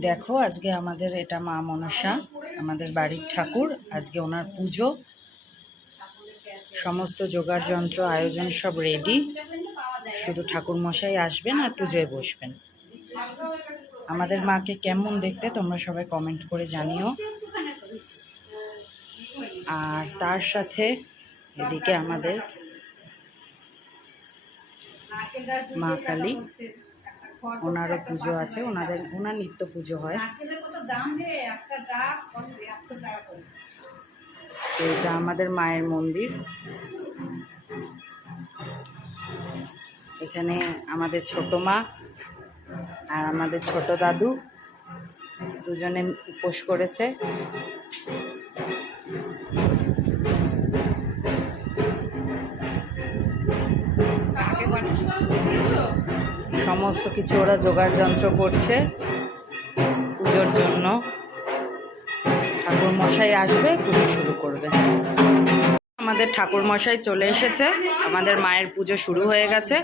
দেখো আজকে আমাদের এটা মা মনসা, আমাদের বাড়ির ঠাকুর। আজকে ওনার পুজো। সমস্ত জোগাড় যন্ত্র আয়োজন সব রেডি শুধু ঠাকুর মশাই আসবেন আর পুজোয় বসবেন। আমাদের মাকে কেমন দেখতে তোমরা সবাই কমেন্ট করে জানিও। আর তার সাথে এদিকে আমাদের মা কালী। ওনারও পুজো আছে ওনাদের ওনার নিত্য পুজো হয়। তো এটা আমাদের মায়ের মন্দির। এখানে আমাদের ছোট মা আর আমাদের ছোট দাদু দুজনে উপোস করেছে। সমস্ত কিছু ওরা জোগাড় যন্ত্র করছে পুজোর জন্য। ঠাকুর মশাই আসবে, পুজো শুরু করবে। আমাদের ঠাকুর মশাই চলে এসেছে। আমাদের মায়ের পুজো শুরু হয়ে গেছে।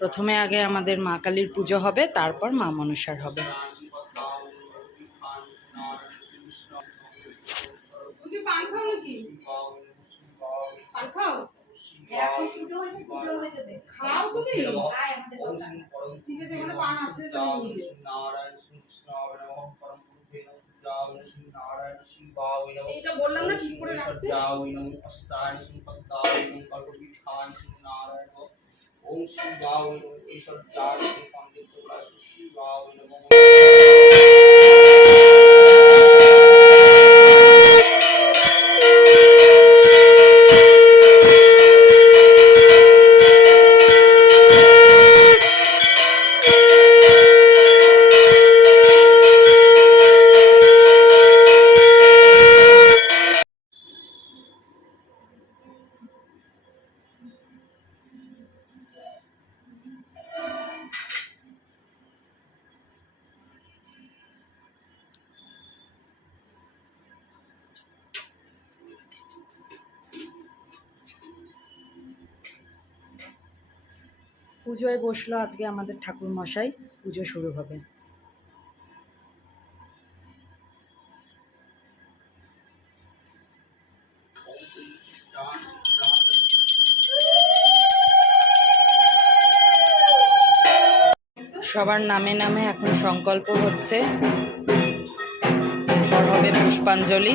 প্রথমে আগে আমাদের মা কালীর পুজো হবে, তারপর মা মনসার হবে। পান খাও নাকি পান খাও এইটা বললাম না ঠিক করে রাখতে। ওম শ্রী বাউ ঈশ্বর চার পুজোয় বসল আজকে আমাদের ঠাকুর মশাই পুজো শুরু হবে। সবার নামে নামে এখন সংকল্প হচ্ছে। পুষ্পাঞ্জলি।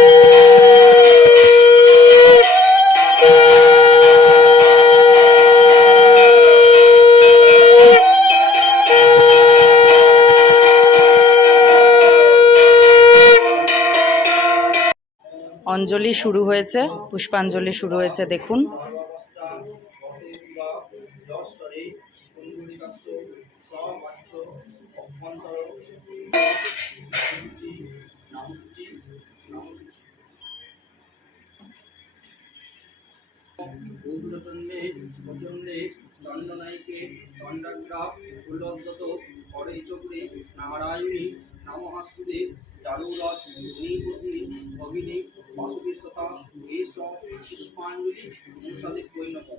অঞ্জলি শুরু হয়েছে। পুষ্পাঞ্জলি শুরু হয়েছে দেখুন। চণ্ডনায়িকে হরে চক্রে নারায়ণী নামহাস্তুদে চারুরথ নৃপতি ভগিনী বাসুদেশ্বতা এস পুষ্পাঞ্জলি পরিণত।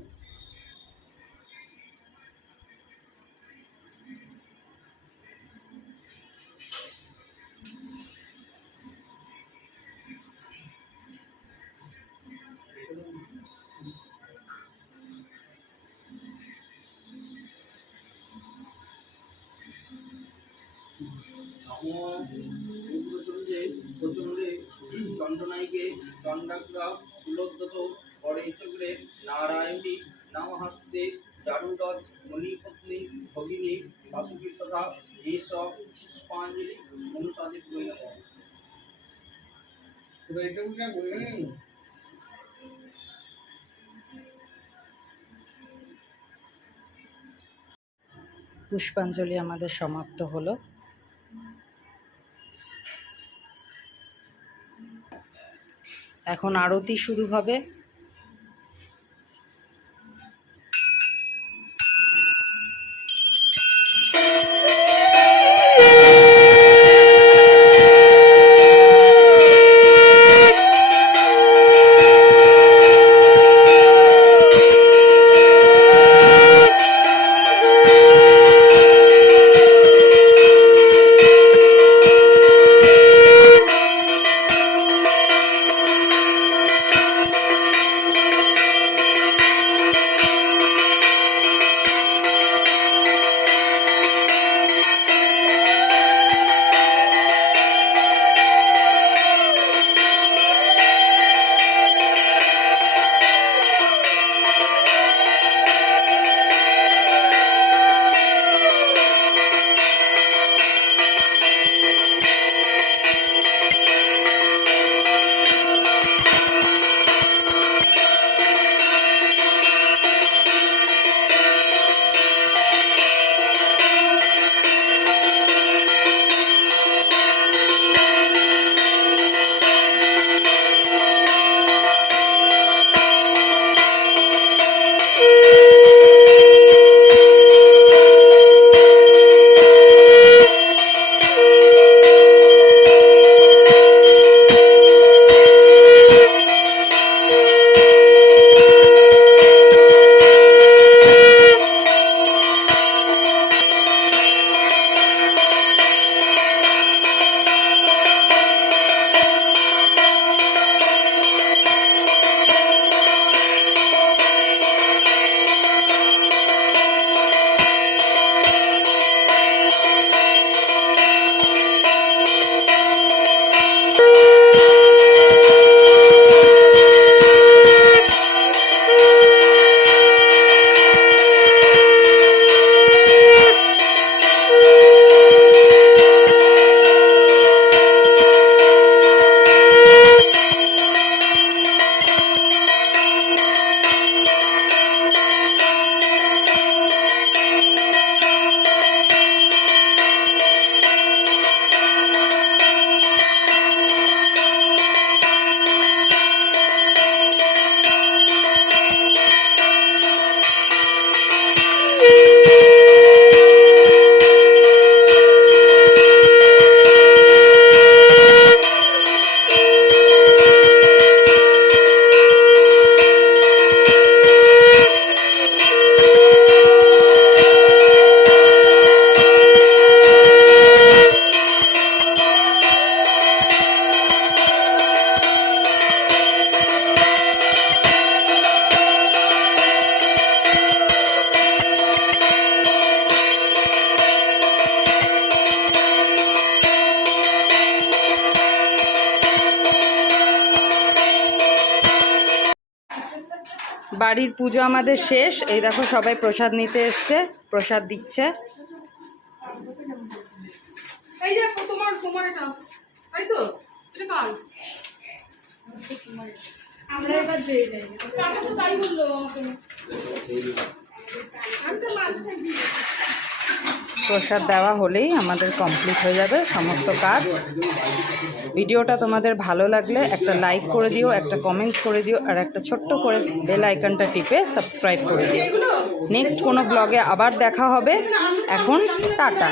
নম উগ্রচণ্ডে প্রচণ্ডে চক্রে নারায়ণী নামহাস্তে চারুরথ মণিপত্নী ভগিনী বাসুকী তথা এস পুষ্পাঞ্জলি পুষ্পাঞ্জলি আমাদের সমাপ্ত হলো। এখন আরতি শুরু হবে। বাড়ির পুজো আমাদের শেষ। এই দেখো সবাই প্রসাদ নিতে এসছে প্রসাদ দিচ্ছে। আমি তো প্রসাদ দেওয়া হলেই আমাদের কমপ্লিট হয়ে যাবে সমস্ত কাজ। ভিডিওটা তোমাদের ভালো লাগলে একটা লাইক করে দিও, একটা কমেন্ট করে দিও, আর একটা ছোট্ট করে বেল আইকনটা টিপে সাবস্ক্রাইব করে দিও। নেক্সট কোনো ব্লগে আবার দেখা হবে। এখন টাটা।